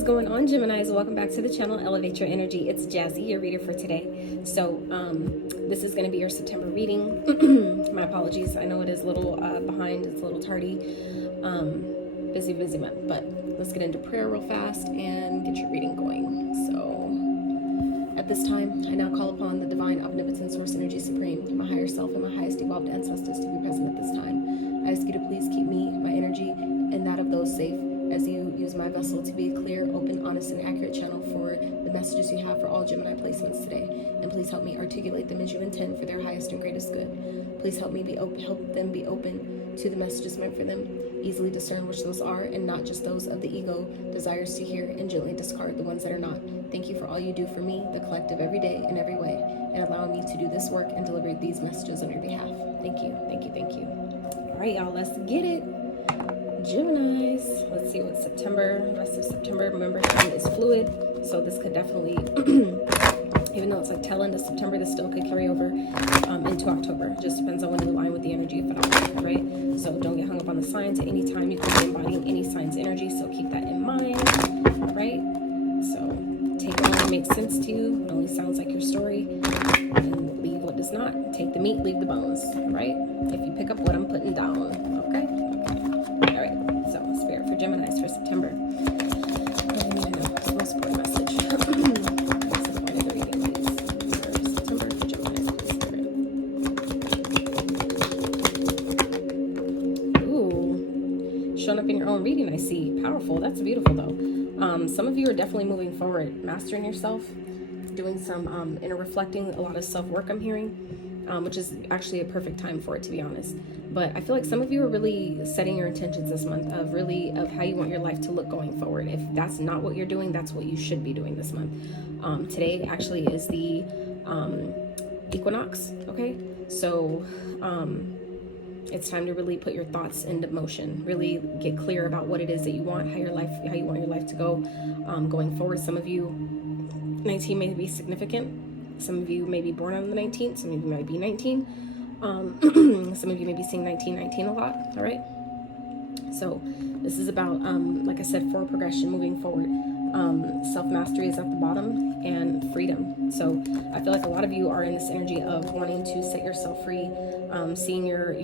is going on, Geminis? Welcome back to the channel, Elevate Your Energy. It's Jazi, your reader for today. So this is going to be your September reading. My apologies. I know it is a little behind. It's a little tardy. Busy month. But let's get into prayer real fast and get your reading going. So at this time, I now call upon the divine, omnipotent source energy supreme, my higher self and my highest evolved ancestors to be present at this time. I ask you to please keep me, my energy, and that of those safe, as you use my vessel to be a clear, open, honest, and accurate channel for the messages you have for all Gemini placements today. And please help me articulate them as you intend for their highest and greatest good. Please help me help them be open to the messages meant for them, easily discern which those are, and not just those of the ego desires to hear, and gently discard the ones that are not. Thank you for all you do for me, the collective, every day, in every way, and allowing me to do this work and deliver these messages on your behalf. Thank you. All right, y'all, let's get it. Geminis, let's see what rest of September. Remember, time is fluid, so this could definitely, even though it's like tail end of September, this still could carry over into October. Just depends on when you align with the energy, if at all, right? So don't get hung up on the signs. At any time, you can be embodying any sign's energy, so keep that in mind, all right? So take it when it makes sense to you. It only sounds like your story, and leave what does not. Take the meat, leave the bones, all right? If you pick up what I'm putting down, okay? All right, so Spirit for Geminis for September. What do you need to know? It's the most important message. What's the point of the reading, please? For September for Geminis, please, Spirit. Ooh, showing up in your own reading, I see. Powerful. That's beautiful, though. Some of you are definitely moving forward, mastering yourself, doing some inner reflecting, a lot of self-work I'm hearing, which is actually a perfect time for it, to be honest. But I feel like some of you are really setting your intentions this month of how you want your life to look going forward. If that's not what you're doing, that's what you should be doing this month. Today actually is the equinox, okay? So it's time to really put your thoughts into motion, really get clear about what it is that you want, how you want your life to go going forward. Some of you, 19 may be significant. Some of you may be born on the 19th. Some of you might be 19. Some of you may be seeing 1919 a lot, all right? So this is about, like I said, forward progression, moving forward. Self-mastery is at the bottom, and freedom. So I feel like a lot of you are in this energy of wanting to set yourself free, seeing your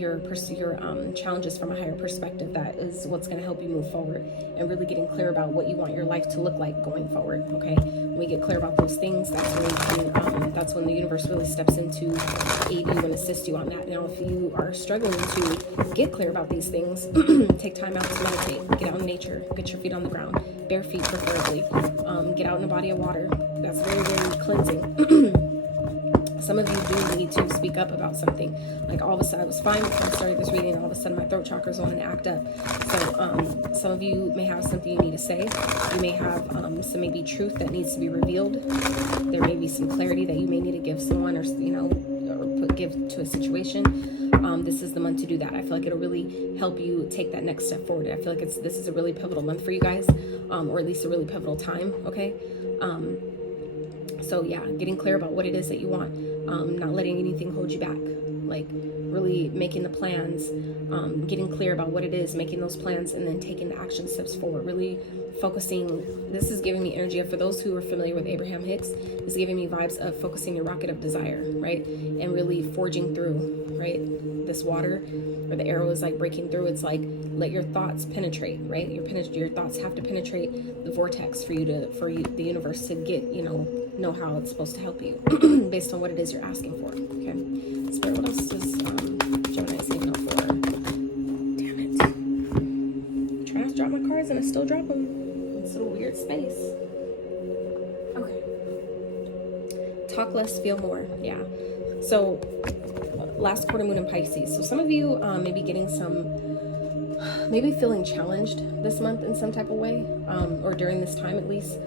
challenges from a higher perspective. That is what's going to help you move forward, and really getting clear about what you want your life to look like going forward, okay? When we get clear about those things, that's when the universe really steps in to aid you and assist you on that. Now, if you are struggling to get clear about these things, take time out to meditate, get out in nature, get your feet on the ground, bare feet preferably, get out in a body of water. That's very, very cleansing. Some of you do need to speak up about something. Like all of a sudden, I was fine before I started this reading, and all of a sudden my throat chakras want to act up. So some of you may have something you need to say. You may have some maybe truth that needs to be revealed. There may be some clarity that you may need to give someone, or give to a situation. This is the month to do that. I feel like it'll really help you take that next step forward. I feel like this is a really pivotal month for you guys, or at least a really pivotal time, okay? So yeah, getting clear about what it is that you want, not letting anything hold you back, like really making the plans, getting clear about what it is, making those plans, and then taking the action steps forward, really focusing. This is giving me energy of, for those who are familiar with Abraham Hicks, it's giving me vibes of focusing your rocket of desire, right? And really forging through, right? This water, or the arrow is like breaking through. It's like, let your thoughts penetrate, right? Your thoughts have to penetrate the vortex for the universe to get, know how it's supposed to help you based on what it is you're asking for, okay? Spirit, what else does Gemini saying out for? Damn it. I'm trying to drop my cards and I still drop them. It's a weird space. Okay. Talk less, feel more. Yeah. So last quarter moon in Pisces. So some of you may be getting maybe feeling challenged this month in some type of way, or during this time at least,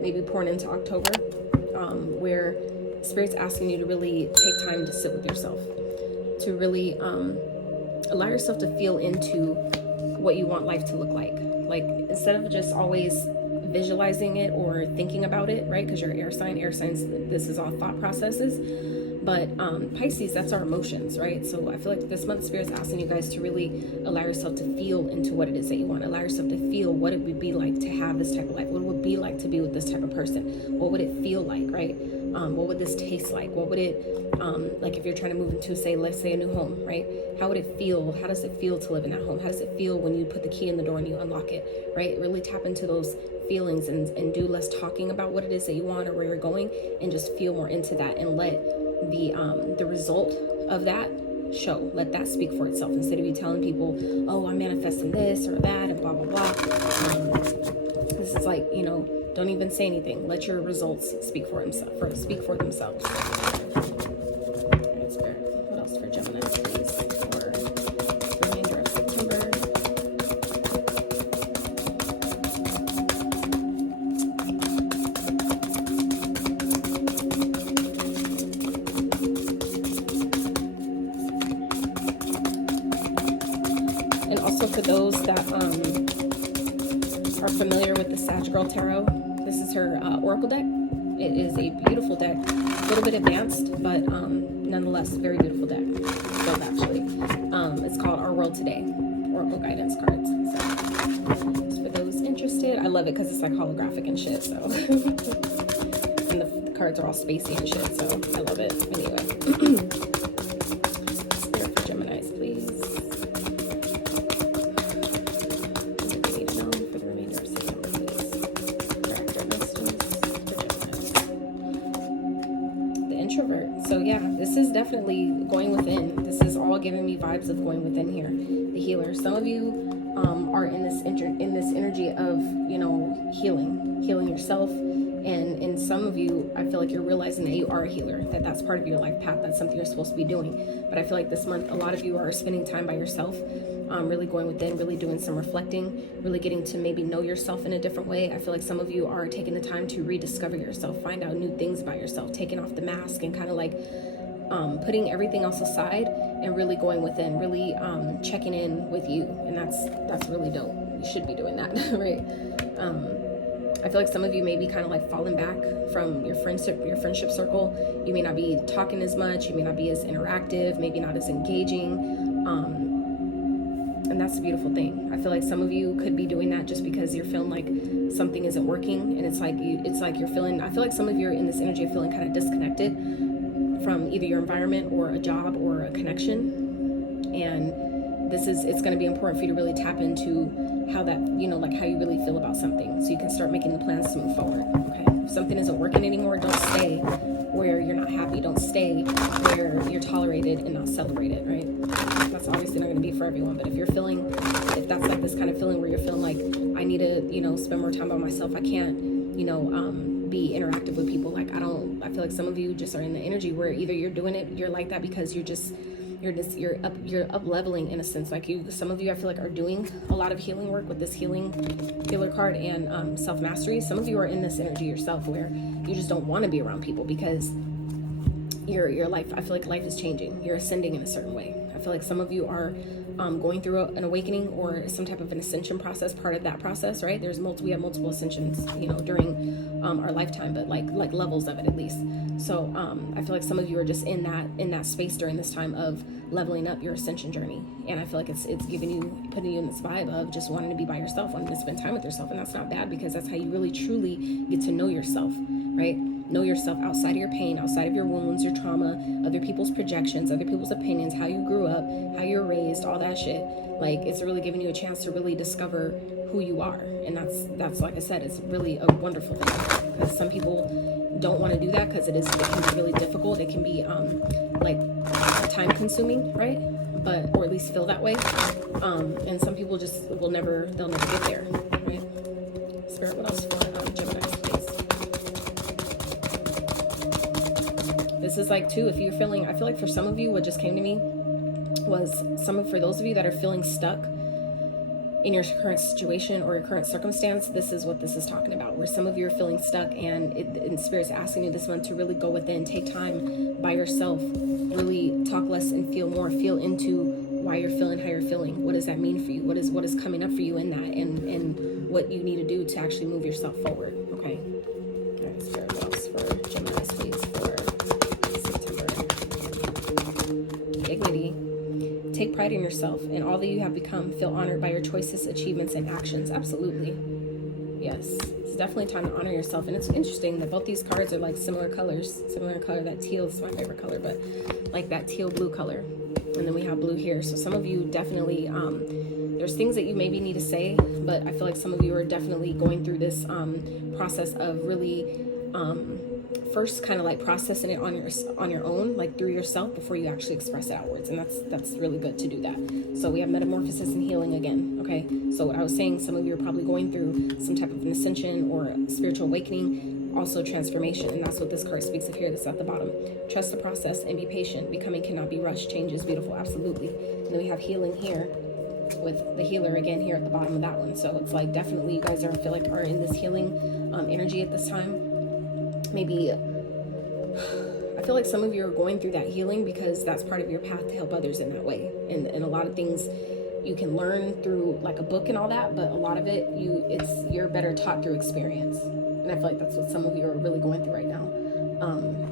maybe pouring into October, where Spirit's asking you to really take time to sit with yourself, to really allow yourself to feel into what you want life to look like. Like, instead of just always visualizing it or thinking about it, right? Because you're air sign. Air signs, this is all thought processes. But Pisces, that's our emotions, right? So I feel like this month Spirit's asking you guys to really allow yourself to feel into what it is that you want. Allow yourself to feel what it would be like to have this type of life. What it would be like to be with this type of person. What would it feel like, right? What would this taste like? What would it, like if you're trying to move into, say, let's say a new home, right? How would it feel? How does it feel to live in that home? How does it feel when you put the key in the door and you unlock it, right? Really tap into those feelings and do less talking about what it is that you want or where you're going, and just feel more into that, and let the result of that show. Let that speak for itself, instead of you telling people, oh, I'm manifesting this or that and blah blah blah. This is like, you know, don't even say anything. Let your results speak for themselves. All right, Spirit, what else for Gemini, please, for the remainder of September? And also for those that are familiar with the Sagitarius Tarot, this is her Oracle deck. It is a beautiful deck, a little bit advanced, but nonetheless, very beautiful deck. Build actually. It's called Our World Today, Oracle Guidance cards. So, just for those interested, I love it because it's like holographic and shit. So, and the cards are all spacey and shit. So I love it. Anyway. Spirit for Gemini's, please. So yeah, this is definitely going within. This is all giving me vibes of going within here. The healer. Some of you are in this energy of, you know, healing yourself, and in some of you, I feel like you're realizing that you are a healer. That's part of your life path. That's something you're supposed to be doing. But I feel like this month, a lot of you are spending time by yourself. Really going within, really doing some reflecting, really getting to maybe know yourself in a different way. I feel like some of you are taking the time to rediscover yourself, find out new things about yourself, taking off the mask and kind of like putting everything else aside and really going within, really checking in with you. And that's really dope. You should be doing that, right? I feel like some of you may be kind of like falling back from your friendship circle. You may not be talking as much. You may not be as interactive, maybe not as engaging. And that's a beautiful thing. I feel like some of you could be doing that just because you're feeling like something isn't working, and it's like you're feeling. I feel like some of you are in this energy of feeling kind of disconnected from either your environment or a job or a connection. And it's going to be important for you to really tap into how that, you know, like how you really feel about something, so you can start making the plans to move forward. Okay, if something isn't working anymore, don't stay where you're not happy. Don't stay where you're tolerated and not celebrated, right? That's obviously not going to be for everyone, but if that's like this kind of feeling where you're feeling like, I need to, you know, spend more time by myself, I can't, you know, be interactive with people. Like I feel like some of you just are in the energy where either you're doing it, you're like that because you're up leveling in a sense. Like some of you I feel like are doing a lot of healing work with this healer card and self-mastery. Some of you are in this energy yourself where you just don't want to be around people because your life, I feel like life is changing. You're ascending in a certain way. I feel like some of you are going through an awakening or some type of an ascension process, part of that process, right? We have multiple ascensions, you know, during our lifetime, but like levels of it at least. So I feel like some of you are just in that space during this time of leveling up your ascension journey. And I feel like it's putting you in this vibe of just wanting to be by yourself, wanting to spend time with yourself. And that's not bad, because that's how you really truly get to know yourself, right? Know yourself outside of your pain, outside of your wounds, your trauma, other people's projections, other people's opinions, how you grew up, how you were raised, all that shit. Like, it's really giving you a chance to really discover who you are. And that's like I said, it's really a wonderful thing, because some people don't want to do that because it can be really difficult. It can be like time consuming, right? Or at least feel that way. And some people just they'll never get there, right? Spirit, what else for Gemini, please? This is like too, if you're feeling, I feel like for some of you, what just came to me was for those of you that are feeling stuck in your current situation or your current circumstance, this is what this is talking about, where some of you are feeling stuck, and Spirit's asking you this month to really go within, take time by yourself, really talk less and feel more, feel into why you're feeling how you're feeling. What does that mean for you? What is coming up for you in that, and what you need to do to actually move yourself forward. Okay. All right, Spirit, what else for Gemini, please, for September? Dignity. Take pride in yourself and all that you have become. Feel honored by your choices, achievements, and actions. Absolutely. Yes. It's definitely time to honor yourself. And it's interesting that both these cards are like similar colors. Similar color. That teal is my favorite color, but like that teal blue color. And then we have blue here. So some of you definitely, there's things that you maybe need to say, but I feel like some of you are definitely going through this process of really first kind of like processing it on your own, like through yourself, before you actually express it outwards. And that's really good to do that. So we have metamorphosis and healing again. Okay, so what I was saying, some of you are probably going through some type of an ascension or spiritual awakening, also transformation, and that's what this card speaks of here. That's at the bottom. Trust the process and be patient. Becoming cannot be rushed. Change is beautiful. Absolutely. And then we have healing here with the healer again here at the bottom of that one. So it's like definitely you guys are, I feel like, are in this healing energy at this time. Maybe I feel like some of you are going through that healing because that's part of your path to help others in that way. And a lot of things you can learn through like a book and all that, but a lot of it you're better taught through experience. And I feel like that's what some of you are really going through right now.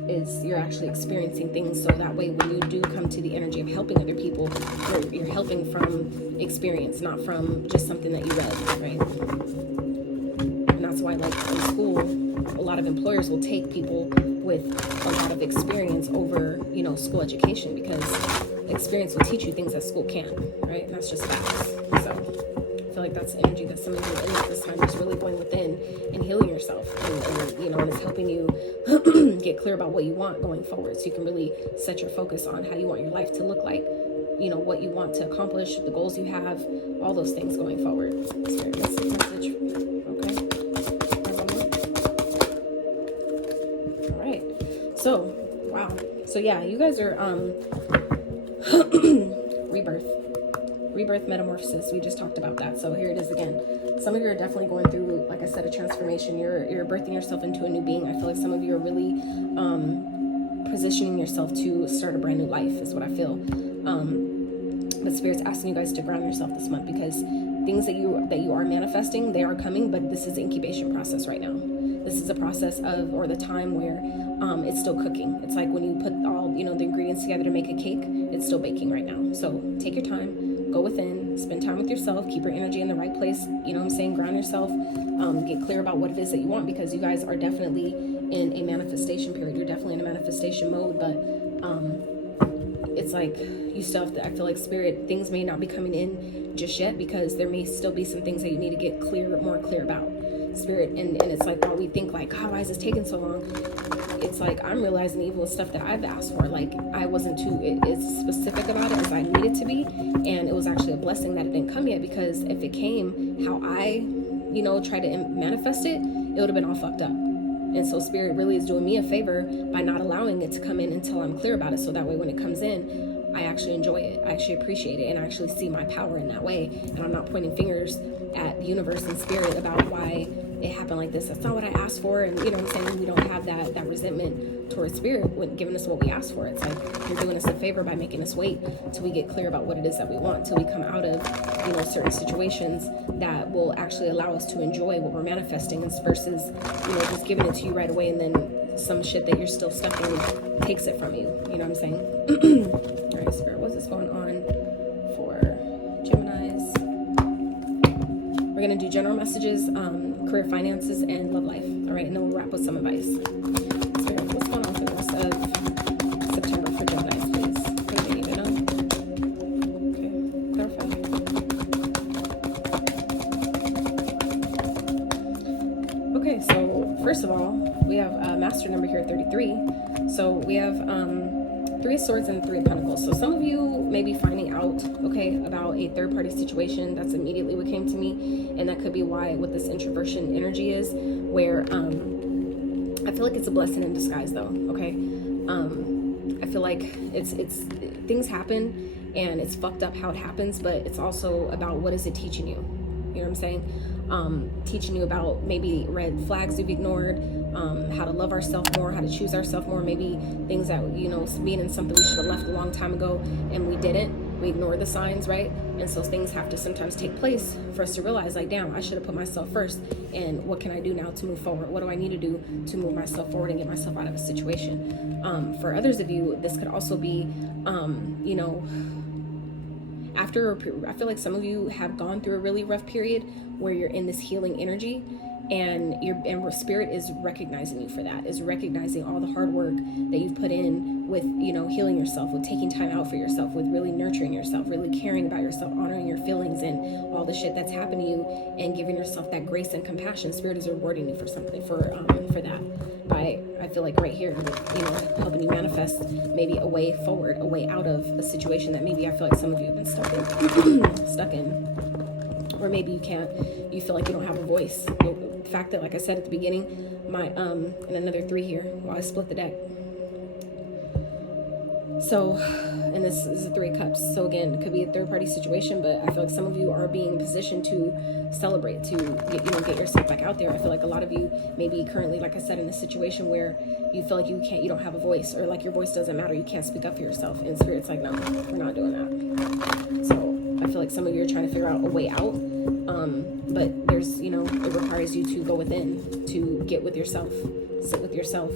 Is you're actually experiencing things, so that way when you do come to the energy of helping other people, you're helping from experience, not from just something that you read, right? And that's why, like in school, a lot of employers will take people with a lot of experience over, school education, because experience will teach you things that school can't, right? And that's just facts. So I feel like that's the energy that some of you are in at this time, is really going within and healing yourself, and it's helping you get clear about what you want going forward, so you can really set your focus on how you want your life to look like, what you want to accomplish, the goals you have, all those things going forward. Spirit message. Okay. All right. So, wow. So yeah, you guys are rebirth, metamorphosis. We just talked about that. So here it is again. Some of you are definitely going through, like I said, a transformation. You're birthing yourself into a new being. I feel like some of you are really positioning yourself to start a brand new life, is what I feel. But Spirit's asking you guys to ground yourself this month, because things that you are manifesting, they are coming, but this is the incubation process right now. This is a process of, or the time where it's still cooking. It's like when you put all, the ingredients together to make a cake, it's still baking right now. So take your time, go within, spend time with yourself, keep your energy in the right place. Ground yourself, get clear about what it is that you want, because you guys are definitely in a manifestation period. You're definitely in a manifestation mode, but it's like you still have to, I feel like Spirit, things may not be coming in just yet, because there may still be some things that you need to get more clear about, Spirit. And it's like, while we think like, God, why is this taking so long? It's like, I'm realizing even with stuff that I've asked for, like I wasn't too as specific about it as I needed to be. And it was actually a blessing that it didn't come yet, because if it came how I, tried to manifest it, it would have been all fucked up. And so Spirit really is doing me a favor by not allowing it to come in until I'm clear about it. So that way when it comes in, I actually enjoy it. I actually appreciate it. And I actually see my power in that way. And I'm not pointing fingers at the universe and Spirit about why it happened like this. That's not what I asked for. And what I'm saying? We don't have that resentment towards Spirit when giving us what we asked for. It's like you're doing us a favor by making us wait till we get clear about what it is that we want, till we come out of, certain situations that will actually allow us to enjoy what we're manifesting, versus, just giving it to you right away, and then some shit that you're still stuck in takes it from you. You know what I'm saying? All right, Spirit, what's this going on for Geminis? We're going to do general messages, career, finances, and love life. All right, and then we'll wrap with some advice. Spirit, what's going on for the rest of September for Geminis, please? What do you need to know? Okay, clarify. Okay, so first of all, we have a master number here, 33. So we have 3 of Swords and 3 of Pentacles. So some of you may be finding out, about a third-party situation. That's immediately what came to me, and that could be why what this introversion energy is, where I feel like it's a blessing in disguise, though. I feel like it's things happen, and it's fucked up how it happens, but it's also about what is it teaching you. You know what I'm saying? Teaching you about maybe red flags you've ignored, how to love ourselves more, how to choose ourselves more, maybe things that, being in something we should have left a long time ago and we didn't. we ignore the signs, right? And so things have to sometimes take place for us to realize, like, damn, I should have put myself first, and what can I do now to move forward? What do I need to do to move myself forward and get myself out of a situation? For others of you, this could also be, you know, after I feel like some of you have gone through a really rough period where you're in this healing energy, and your spirit is recognizing you for that, is recognizing all the hard work that you've put in with, you know, healing yourself, with taking time out for yourself, with really nurturing yourself, really caring about yourself, honoring your feelings and all the shit that's happened to you, and giving yourself that grace and compassion. Spirit is rewarding you for something, for that, by, I feel like right here, you know, helping you manifest maybe a way forward, a way out of a situation that maybe I feel like some of you have been stuck in, or maybe you feel like you don't have a voice. The fact that, like I said at the beginning, my and another 3 here while I split the deck. So, and this is a 3 of cups. So again, it could be a third party situation, but I feel like some of you are being positioned to celebrate, to get yourself back out there. I feel like a lot of you may be currently, like I said, in a situation where you feel like you don't have a voice, or like your voice doesn't matter, you can't speak up for yourself, and Spirit's like, no, we're not doing that. So I feel like some of you are trying to figure out a way out, but there's, you know, it requires you to go within, to get with yourself, sit with yourself,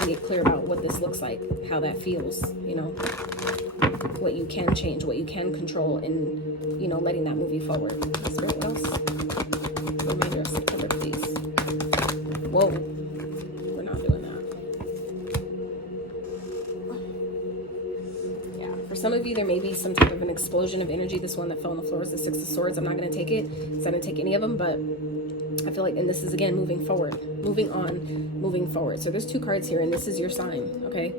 and get clear about what this looks like, how that feels, you know, what you can change, what you can control, and, you know, letting that move you forward. Spirit, what else? Reminder of September, please. Whoa, we're not doing that. Yeah, for some of you, there may be some type of an explosion of energy. This one that fell on the floor is the 6 of Swords. I'm not going to take it, because I didn't take any of them, but I feel like, and this is again moving forward, moving on, moving forward. So there's 2 cards here, and this is your sign, okay?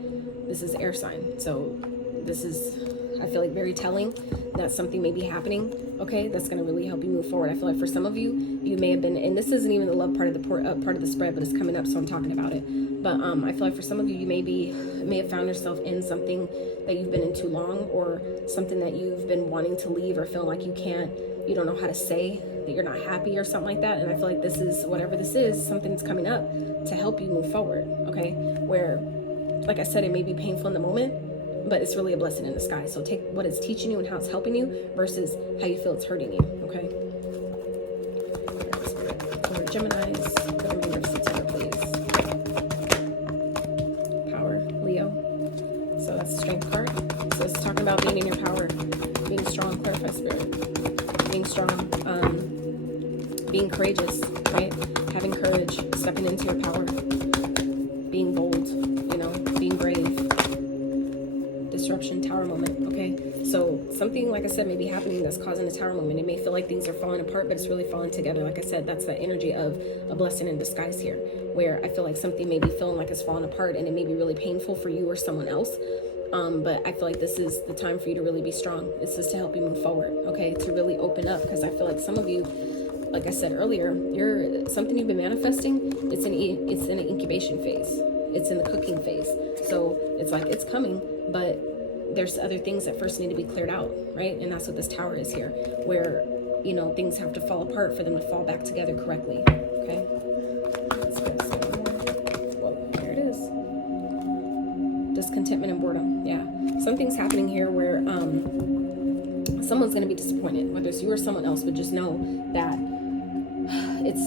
This is air sign. So this is, I feel like, very telling that something may be happening, okay? That's going to really help you move forward. I feel like for some of you, you may have been, and this isn't even the love part of the part of the spread, but it's coming up, so I'm talking about it. But I feel like for some of you, you may have found yourself in something that you've been in too long, or something that you've been wanting to leave, or feeling like you don't know how to say that you're not happy or something like that. And I feel like this is, whatever this is, something's coming up to help you move forward, okay? Where, like I said, it may be painful in the moment, but it's really a blessing in disguise. So take what it's teaching you and how it's helping you versus how you feel it's hurting you, okay? For Gemini's, the remainder of September, please. Power, Leo. So that's the Strength card. So it's talking about being in your power, being strong, clarify Spirit, being strong, being courageous, right? Having courage, stepping into your power, being bold, you know, being brave. Disruption, tower moment, okay? So something, like I said, may be happening that's causing a tower moment. It may feel like things are falling apart, but it's really falling together. Like I said, that's the energy of a blessing in disguise here, where I feel like something may be feeling like it's falling apart, and it may be really painful for you or someone else. But I feel like this is the time for you to really be strong. This is to help you move forward, okay? To really open up, because I feel like some of you, like I said earlier, something you've been manifesting, it's in an incubation phase. It's in the cooking phase. So it's like, it's coming, but there's other things that first need to be cleared out, right? And that's what this tower is here, where, you know, things have to fall apart for them to fall back together correctly, okay? Let's get some more. Whoa, there it is. Discontentment and boredom, yeah. Something's happening here where someone's going to be disappointed, whether it's you or someone else, but just know that it's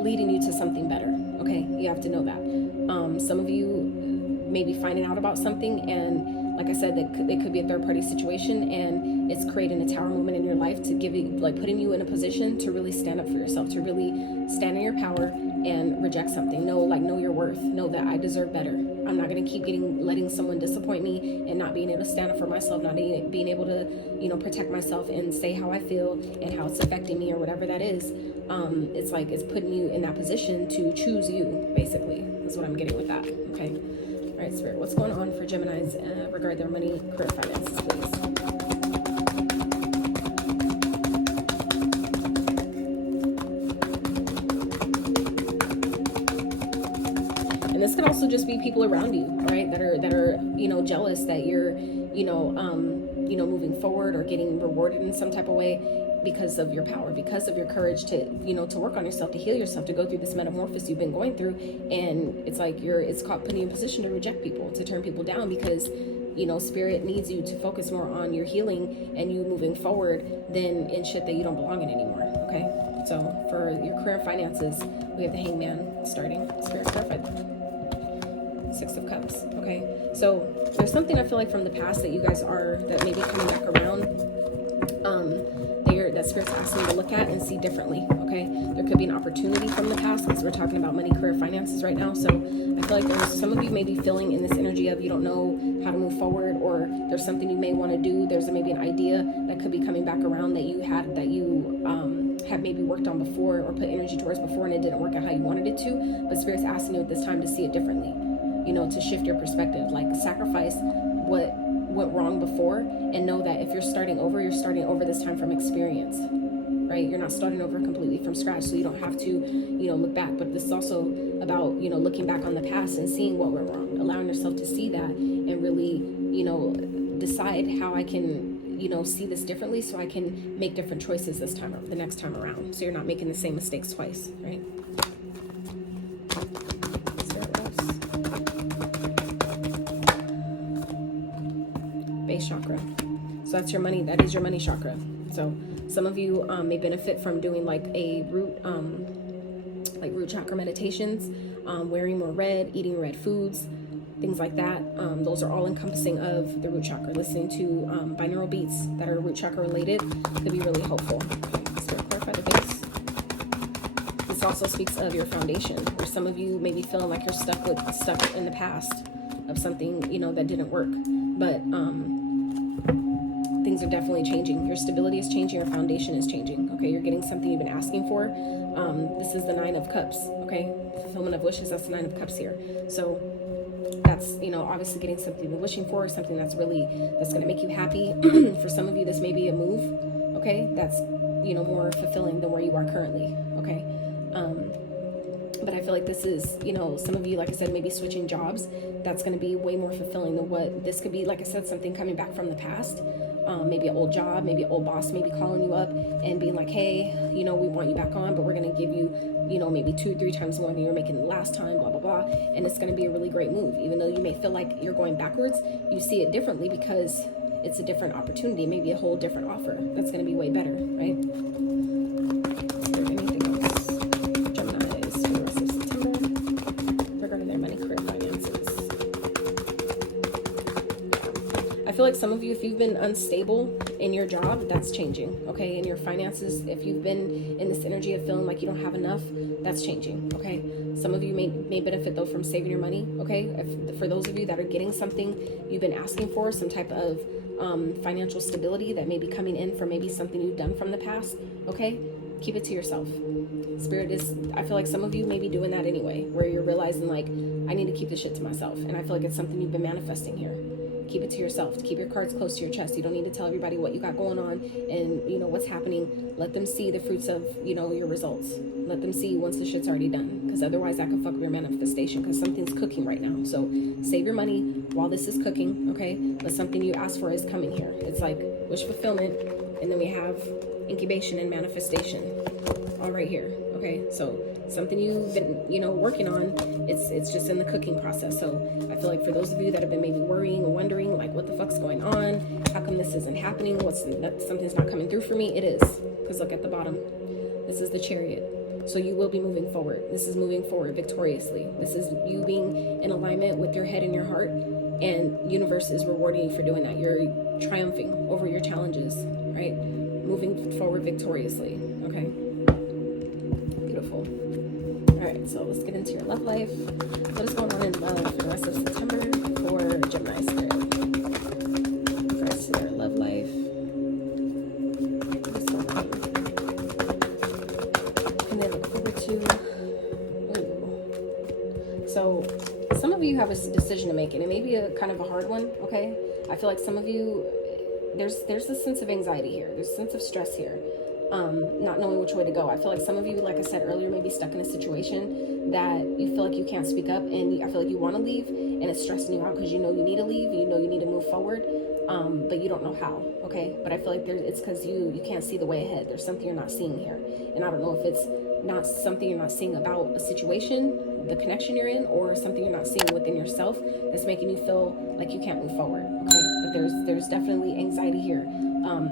leading you to something better, okay? You have to know that. Some of you may be finding out about something, and like I said, it could be a third-party situation, and it's creating a tower moment in your life to give you, like, putting you in a position to really stand up for yourself, to really stand in your power and reject something. Know your worth. Know that I deserve better. I'm not going to keep letting someone disappoint me and not being able to stand up for myself, not being able to, you know, protect myself and say how I feel and how it's affecting me or whatever that is. It's like it's putting you in that position to choose you, basically, is what I'm getting with that, okay? All right, Spirit, what's going on for Geminis regarding their money, career, finances, please? And this could also just be people around you, right? That are you know, jealous that you're, you know, moving forward or getting rewarded in some type of way because of your power, because of your courage to, you know, to work on yourself, to heal yourself, to go through this metamorphosis you've been going through. And it's like it's caught putting you in a position to reject people, to turn people down, because you know, Spirit needs you to focus more on your healing and you moving forward than in shit that you don't belong in anymore, okay? So for your career and finances, we have the Hangman starting. Spirit clarified. Six of Cups, okay? So there's something I feel like from the past that you guys that may be coming back around, that Spirit's asking you to look at and see differently, okay? There could be an opportunity from the past, because we're talking about money, career, finances right now. So I feel like there's some of you may be feeling in this energy of you don't know how to move forward, or there's something you may want to do. There's maybe an idea that could be coming back around that you had maybe worked on before or put energy towards before, and it didn't work out how you wanted it to. But Spirit's asking you at this time to see it differently, you know, to shift your perspective, like sacrifice what went wrong before, and know that if you're starting over this time from experience, right? You're not starting over completely from scratch, so you don't have to, you know, look back. But this is also about, you know, looking back on the past and seeing what went wrong, allowing yourself to see that and really, you know, decide how I can, you know, see this differently so I can make different choices the next time around, so you're not making the same mistakes twice, right? Base chakra. So that's your money. That is your money chakra. So some of you may benefit from doing like a root chakra meditations, wearing more red, eating red foods, things like that. Those are all encompassing of the root chakra. Listening to binaural beats that are root chakra related could be really helpful. So clarify the base. This also speaks of your foundation, where some of you may be feeling like you're stuck in the past of something, you know, that didn't work. But things are definitely changing. Your stability is changing. Your foundation is changing. Okay, you're getting something you've been asking for. This is the Nine of Cups. Okay, fulfillment of wishes. That's the Nine of Cups here. So that's, you know, obviously getting something you've been wishing for, something that's going to make you happy. For some of you, this may be a move. Okay, that's, you know, more fulfilling than where you are currently. Okay. But I feel like this is, you know, some of you, like I said, maybe switching jobs. That's going to be way more fulfilling than what this could be. Like I said, something coming back from the past. Maybe an old job, maybe an old boss, maybe calling you up and being like, hey, you know, we want you back on, but we're going to give you, you know, maybe 2-3 times more than you were making the last time, blah, blah, blah. And it's going to be a really great move. Even though you may feel like you're going backwards, you see it differently because it's a different opportunity, maybe a whole different offer. That's going to be way better, right? Is there anything else? Geminis for the rest of September regarding their money, career, finances. I feel like some of you, if you've been unstable in your job, that's changing, okay? In your finances, if you've been in this energy of feeling like you don't have enough, that's changing, okay? Some of you may benefit, though, from saving your money, okay? For those of you that are getting something you've been asking for, some type of financial stability that may be coming in for maybe something you've done from the past, okay? Keep it to yourself. Spirit is, I feel like some of you may be doing that anyway, where you're realizing, like, I need to keep this shit to myself. And I feel like it's something you've been manifesting here. Keep it to yourself. Keep your cards close to your chest. You don't need to tell everybody what you got going on and, you know, what's happening. Let them see the fruits of, you know, your results. Let them see once the shit's already done, because otherwise that could fuck up your manifestation, because something's cooking right now. So save your money while this is cooking, okay? But something you asked for is coming here. It's like wish fulfillment, and then we have incubation and manifestation all right here, okay? So something you've been, you know, working on, it's just in the cooking process. So I feel like for those of you that have been maybe worrying or wondering, like, what the fuck's going on? How come this isn't happening? Something's not coming through for me? It is, because look at the bottom. This is the Chariot. So you will be moving forward. This is moving forward victoriously. This is you being in alignment with your head and your heart, and universe is rewarding you for doing that. You're triumphing over your challenges, right? Moving forward victoriously, okay? Beautiful. All right, so let's get into your love life. What is going on in love for the rest of September for Gemini Stay? In regards to their love life. What is going on? Can they look forward to? Ooh. So some of you have a decision to make, and it may be a kind of a hard one, okay? I feel like some of you, there's a sense of anxiety here. There's a sense of stress here. Not knowing which way to go. I feel like some of you, like I said earlier, may be stuck in a situation that you feel like you can't speak up, and I feel like you want to leave, and it's stressing you out because you know you need to leave, you know you need to move forward, but you don't know how, okay? But I feel like it's because you can't see the way ahead. There's something you're not seeing here, and I don't know if it's not something you're not seeing about a situation, the connection you're in, or something you're not seeing within yourself that's making you feel like you can't move forward. Okay, but there's definitely anxiety here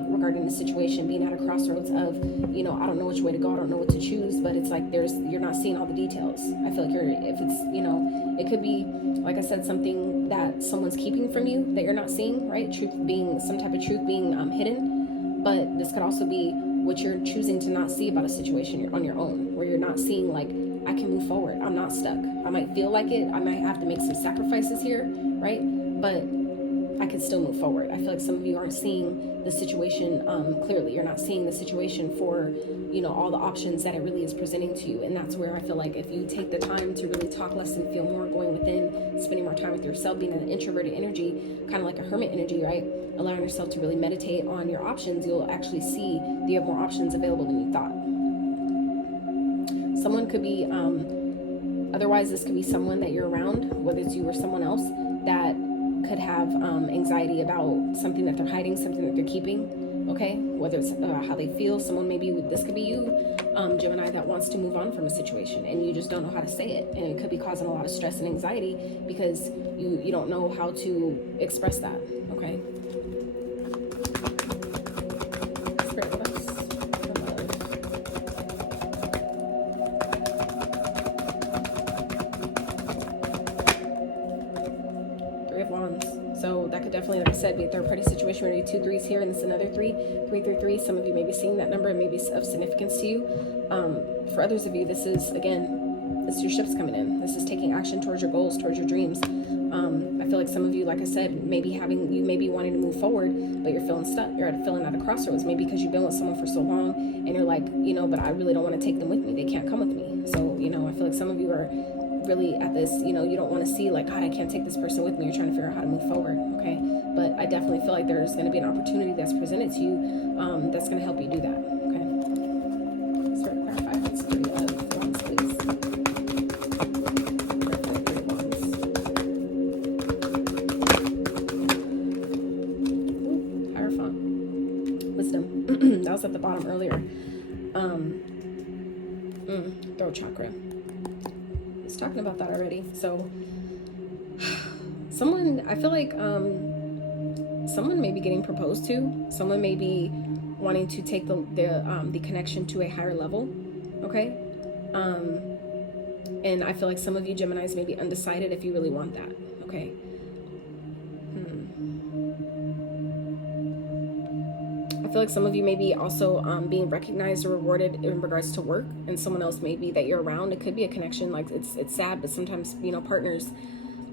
regarding the situation, being at a crossroads of, you know, I don't know which way to go, I don't know what to choose, but it's like you're not seeing all the details. I feel like if it's, you know, it could be, like I said, something that someone's keeping from you that you're not seeing, right? Truth being, some type of truth being hidden, but this could also be what you're choosing to not see about a situation on your own, where you're not seeing like, I can move forward, I'm not stuck. I might feel like it, I might have to make some sacrifices here, right? But I can still move forward. I feel like some of you aren't seeing the situation clearly. You're not seeing the situation for, you know, all the options that it really is presenting to you. And that's where I feel like if you take the time to really talk less and feel more, going within, spending more time with yourself, being an introverted energy, kind of like a hermit energy, right? Allowing yourself to really meditate on your options, you'll actually see you have more options available than you thought. Someone could be, otherwise this could be someone that you're around, whether it's you or someone else, that could have anxiety about something that they're hiding, something that they're keeping, okay? Whether it's how they feel. Someone maybe, this could be you, Gemini, that wants to move on from a situation and you just don't know how to say it. And it could be causing a lot of stress and anxiety because you don't know how to express that, okay? Spirit with us. So that could definitely, like I said, be a third party situation where you 2 3s here and this is another 3. 3 3 3. Some of you may be seeing that number and may be of significance to you. For others of you, this is, again, this is your ships coming in. This is taking action towards your goals, towards your dreams. I feel like some of you, like I said, you may be wanting to move forward, but you're feeling stuck. You're feeling at a crossroads, maybe because you've been with someone for so long and you're like, you know, but I really don't want to take them with me. They can't come with me. So, you know, I feel like some of you are really at this, you know, you don't want to see like, God, I can't take this person with me. You're trying to figure out how to move forward, okay? But I definitely feel like there's going to be an opportunity that's presented to you that's going to help you do that, okay? Start to clarify. Let's do 3 of Wands, please. Ooh, Hierophant. Wisdom. That was at the bottom earlier. Throat chakra. Talking about that already. So someone, I feel like someone may be getting proposed to. Someone may be wanting to take the connection to a higher level, okay? And I feel like some of you Geminis may be undecided if you really want that, okay? I feel like some of you may be also being recognized or rewarded in regards to work, and someone else maybe that you're around. It could be a connection. Like it's sad, but sometimes, you know, partners,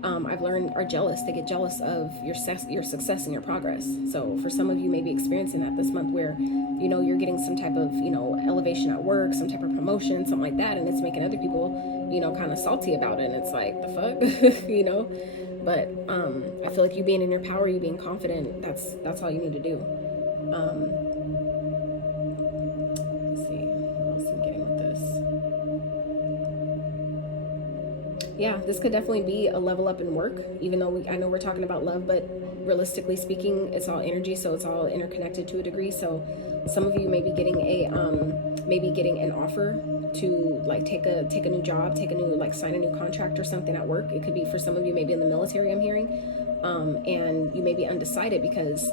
I've learned, are jealous. They get jealous of your success and your progress. So for some of you may be experiencing that this month, where, you know, you're getting some type of, you know, elevation at work, some type of promotion, something like that, and it's making other people, you know, kind of salty about it. And it's like, the fuck, you know. But I feel like you being in your power, you being confident, that's all you need to do. Let's see what else I'm getting with this. Yeah, this could definitely be a level up in work, even though I know we're talking about love, but realistically speaking, it's all energy, so it's all interconnected to a degree. So some of you may be getting an offer to like take a new job, sign a new contract or something at work. It could be for some of you maybe in the military, I'm hearing, and you may be undecided because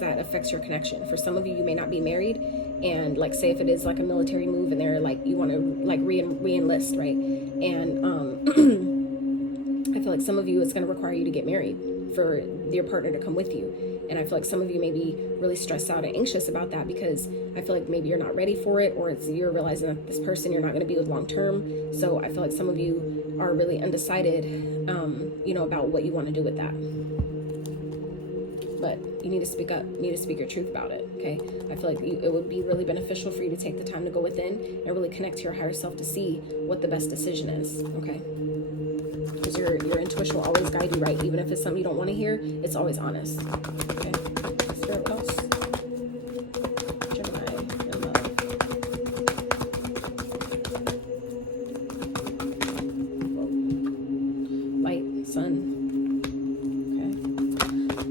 that affects your connection. For some of you, you may not be married, and like, say if it is like a military move and they're like, you want to like re-enlist, right? And I feel like some of you, it's going to require you to get married for your partner to come with you. And I feel like some of you may be really stressed out and anxious about that, because I feel like maybe you're not ready for it, or you're realizing that this person you're not going to be with long term. So I feel like some of you are really undecided, you know, about what you want to do with that. But you need to speak up. You need to speak your truth about it, okay? I feel like it would be really beneficial for you to take the time to go within and really connect to your higher self to see what the best decision is, okay? Because your intuition will always guide you right. Even if it's something you don't want to hear, it's always honest, okay? Spirit ghost. Gemini and love. Light, sun. Okay.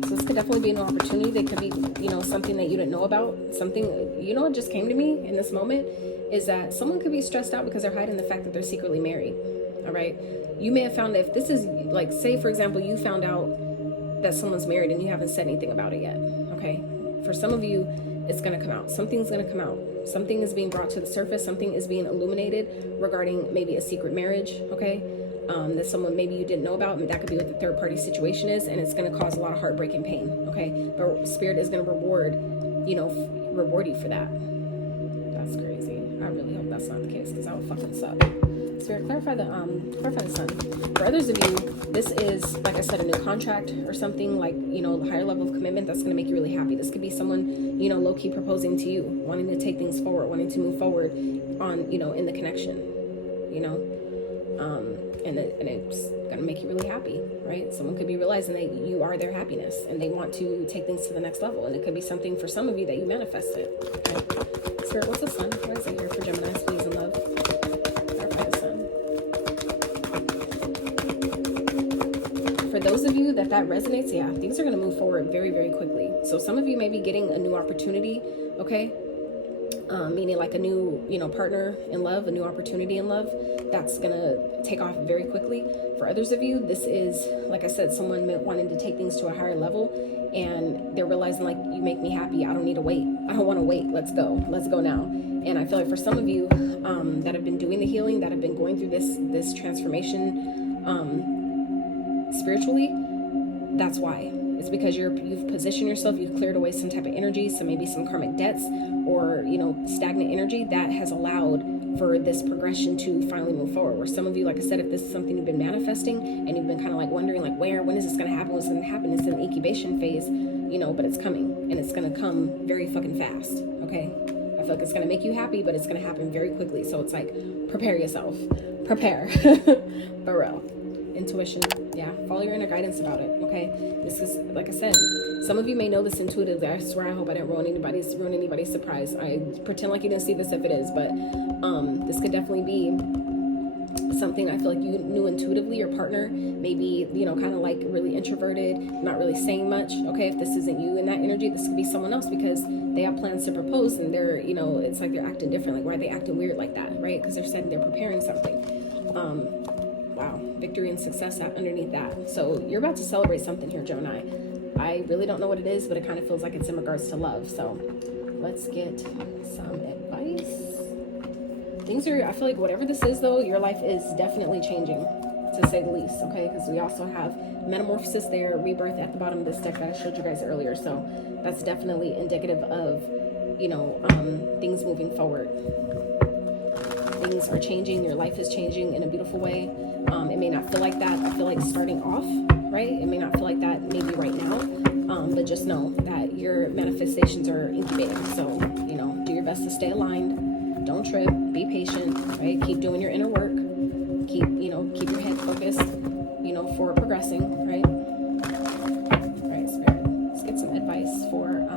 So it's could definitely be an opportunity. That could be, you know, something that you didn't know about. Something, you know, what just came to me in this moment is that someone could be stressed out because they're hiding the fact that they're secretly married. All right. You may have found, if this is like, say, for example, you found out that someone's married and you haven't said anything about it yet. Okay. For some of you, it's going to come out. Something's going to come out. Something is being brought to the surface. Something is being illuminated regarding maybe a secret marriage. Okay. That someone maybe you didn't know about, and that could be what the third party situation is, and it's going to cause a lot of heartbreak and pain. Okay. But Spirit is going to reward you for that. That's crazy. I really hope that's not the case, because that would fucking suck. Spirit, clarify the sun. For others of you, this is, like I said, a new contract or something, like, you know, higher level of commitment that's going to make you really happy. This could be someone, you know, low-key proposing to you, wanting to take things forward, wanting to move forward on, you know, in the connection, you know, and it's going to make you really happy, right? Someone could be realizing that you are their happiness and they want to take things to the next level. And it could be something for some of you that you manifested. Okay? Spirit, what's the sun? What is it here for Gemini's, please, and love? For those of you that resonates, yeah, things are going to move forward very, very quickly. So some of you may be getting a new opportunity, okay? Meaning like a new, you know, partner in love, a new opportunity in love that's going to take off very quickly. For others of you, this is, like I said, someone wanting to take things to a higher level, and they're realizing, like, you make me happy. I don't need to wait. I don't want to wait. Let's go now. And I feel like for some of you that have been doing the healing, that have been going through this transformation, spiritually, that's why. It's because you've positioned yourself, you've cleared away some type of energy, so maybe some karmic debts or, you know, stagnant energy that has allowed for this progression to finally move forward. Where some of you, like I said, if this is something you've been manifesting and you've been kind of like wondering, like, when is this going to happen? What's going to happen? It's in the incubation phase, you know, but it's coming, and it's going to come very fucking fast. Okay. I feel like it's going to make you happy, but it's going to happen very quickly. So it's like, prepare yourself. Prepare. For real. Intuition, yeah, follow your inner guidance about it. Okay, this is, like I said, some of you may know this intuitively. I swear, I hope I didn't ruin anybody's surprise. I pretend like you didn't see this if it is, but this could definitely be something I feel like you knew intuitively. Your partner maybe, you know, kind of like really introverted, not really saying much. Okay, if this isn't you in that energy, this could be someone else, because they have plans to propose and they're, you know, it's like they're acting different. Like, why are they acting weird like that, right? Because they're saying they're preparing something. Wow, victory and success underneath that. So you're about to celebrate something here, Gemini. I really don't know what it is, but it kind of feels like it's in regards to love. So let's get some advice. Things are, I feel like whatever this is though, your life is definitely changing, to say the least, okay? Because we also have metamorphosis there, rebirth at the bottom of this deck that I showed you guys earlier. So that's definitely indicative of, you know, things moving forward. Things are changing, your life is changing in a beautiful way. It may not feel like that. I feel like starting off, right? It may not feel like that maybe right now, but just know that your manifestations are incubating. So, you know, do your best to stay aligned. Don't trip. Be patient, right? Keep doing your inner work. Keep your head focused, you know, for progressing, right? All right, Spirit. Let's get some advice for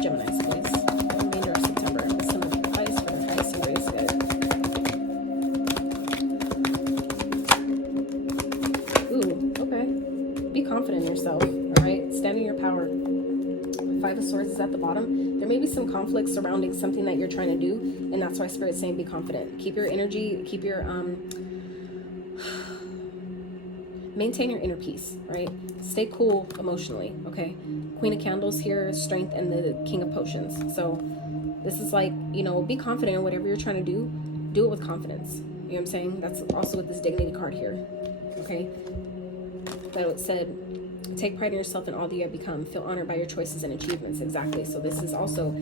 Geminis, please. The remainder of September. Some advice for the highest and greatest good. Be confident in yourself, all right? Stand in your power. Five of Swords is at the bottom. There may be some conflict surrounding something that you're trying to do, and that's why Spirit's saying be confident. Keep your energy, keep your, maintain your inner peace, right? Stay cool emotionally, okay? Queen of Candles here, Strength, and the King of Potions. So this is like, you know, be confident in whatever you're trying to do it with confidence. You know what I'm saying? That's also with this Dignity card here, okay? So it said, take pride in yourself and all that you have become. Feel honored by your choices and achievements. Exactly. So this is also,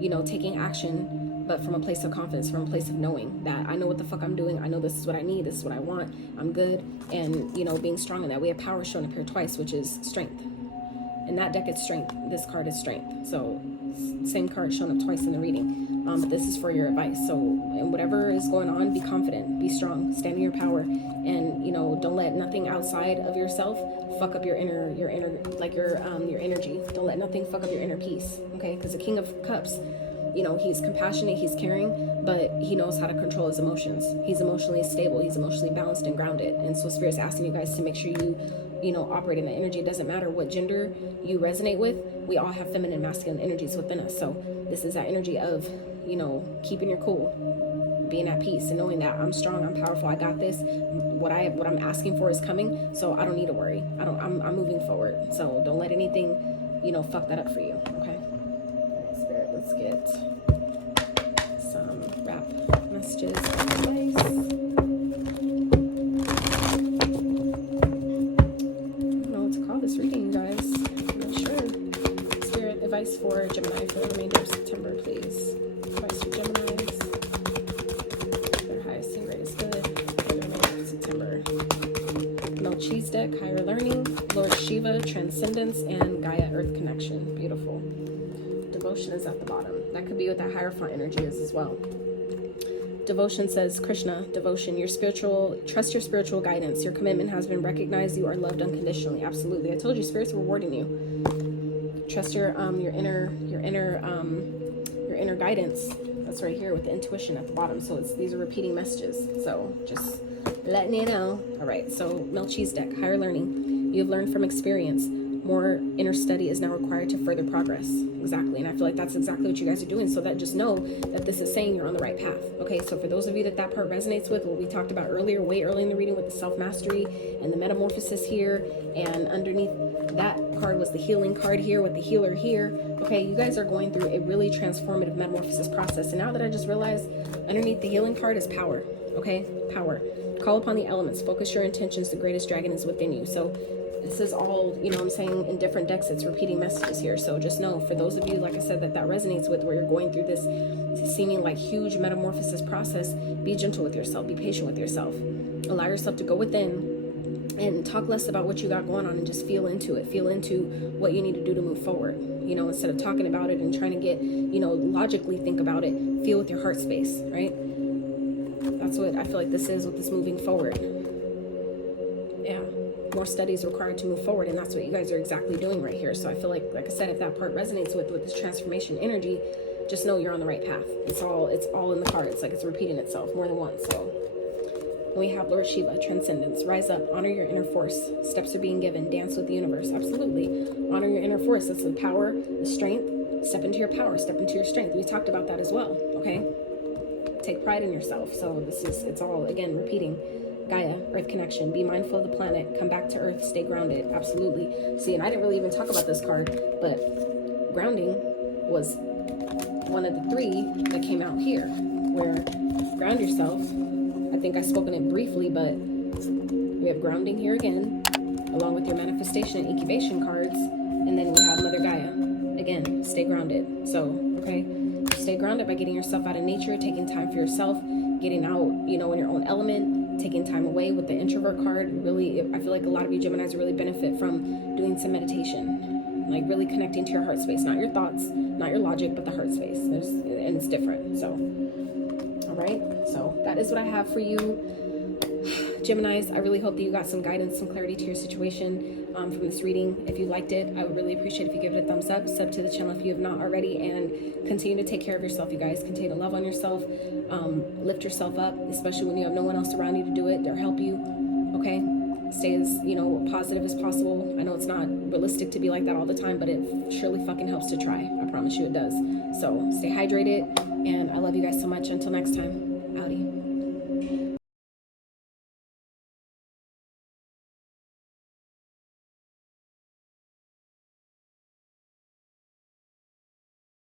you know, taking action, but from a place of confidence, from a place of knowing that I know what the fuck I'm doing. I know this is what I need. This is what I want. I'm good. And, you know, being strong in that. We have power shown up here twice, which is strength. In that deck, it's strength. This card is strength. So same card shown up twice in the reading. But this is for your advice. So, and whatever is going on, be confident, be strong, stand in your power, and, you know, don't let nothing outside of yourself fuck up your inner, like your energy. Don't let nothing fuck up your inner peace. Okay. Because the King of Cups, you know, he's compassionate, he's caring, but he knows how to control his emotions. He's emotionally stable, he's emotionally balanced and grounded. And so Spirit's asking you guys to make sure you know, operate in that energy. It doesn't matter what gender you resonate with. We all have feminine, masculine energies within us. So this is that energy of, you know, keeping your cool, being at peace, and knowing that I'm strong, I'm powerful, I got this. What I'm asking for is coming, so I don't need to worry. I'm moving forward. So don't let anything, you know, fuck that up for you. Okay. All right, Spirit, let's get some wrap messages. Nice. This reading, you guys. I'm not sure. Spirit, advice for Gemini for the remainder of September, please. Advice for Geminis. Their highest and greatest good for the remainder of September. Melchizedek, higher learning. Lord Shiva, transcendence, and Gaia, earth connection. Beautiful. Devotion is at the bottom. That could be what that Hierophant energy is as well. Devotion says, Krishna, devotion, trust your spiritual guidance. Your commitment has been recognized. You are loved unconditionally. Absolutely. I told you, Spirit's rewarding you. Trust your inner guidance. That's right here with the intuition at the bottom. So these are repeating messages. So just letting you know. All right. So Melchizedek, higher learning. You have learned from experience. More inner study is now required to further progress. Exactly. And I feel like that's exactly what you guys are doing. So that just know that this is saying you're on the right path. Okay. So for those of you that part resonates with, what we talked about earlier, way early in the reading with the self-mastery and the metamorphosis here, and underneath that card was the healing card here with the healer here. Okay. You guys are going through a really transformative metamorphosis process. And now that I just realized underneath the healing card is power. Okay. Power. Call upon the elements. Focus your intentions. The greatest dragon is within you. So this is all, you know what I'm saying, in different decks, it's repeating messages here. So just know, for those of you, like I said, that resonates with, where you're going through this seeming like huge metamorphosis process, be gentle with yourself, be patient with yourself. Allow yourself to go within and talk less about what you got going on and just feel into it. Feel into what you need to do to move forward. You know, instead of talking about it and trying to get, you know, logically think about it, feel with your heart space, right? That's what I feel like this is with this moving forward. Yeah. More studies required to move forward, and that's what you guys are exactly doing right here. So I feel like I said, if that part resonates with this transformation energy, just know you're on the right path. It's all in the cards, like it's repeating itself more than once. So we have Lord Shiva, transcendence. Rise up, honor your inner force. Steps are being given. Dance with the universe. Absolutely. Honor your inner force. That's the power, the strength. Step into your power, step into your strength. We talked about that as well. Okay. Take pride in yourself. So it's all, again, repeating. Gaia, earth connection. Be mindful of the planet. Come back to earth. Stay grounded. Absolutely. See, and I didn't really even talk about this card, but grounding was one of the three that came out here, where ground yourself. I think I've spoken it briefly, but we have grounding here again, along with your manifestation and incubation cards, and then we have Mother Gaia. Again, stay grounded. So, okay, stay grounded by getting yourself out of nature, taking time for yourself, getting out, you know, in your own element, taking time away with the introvert card. Really, I feel like a lot of you Geminis really benefit from doing some meditation, like really connecting to your heart space, not your thoughts, not your logic, but the heart space. And it's different. So, all right. So that is what I have for you, Geminis. I really hope that you got some guidance, some clarity to your situation from this reading. If you liked it, I would really appreciate if you give it a thumbs up, sub to the channel if you have not already, and continue to take care of yourself, you guys. Continue to love on yourself, lift yourself up, especially when you have no one else around you to do it. They'll help you, okay? Stay as, you know, positive as possible. I know it's not realistic to be like that all the time, but it surely fucking helps to try. I promise you it does. So stay hydrated, and I love you guys so much. Until next time.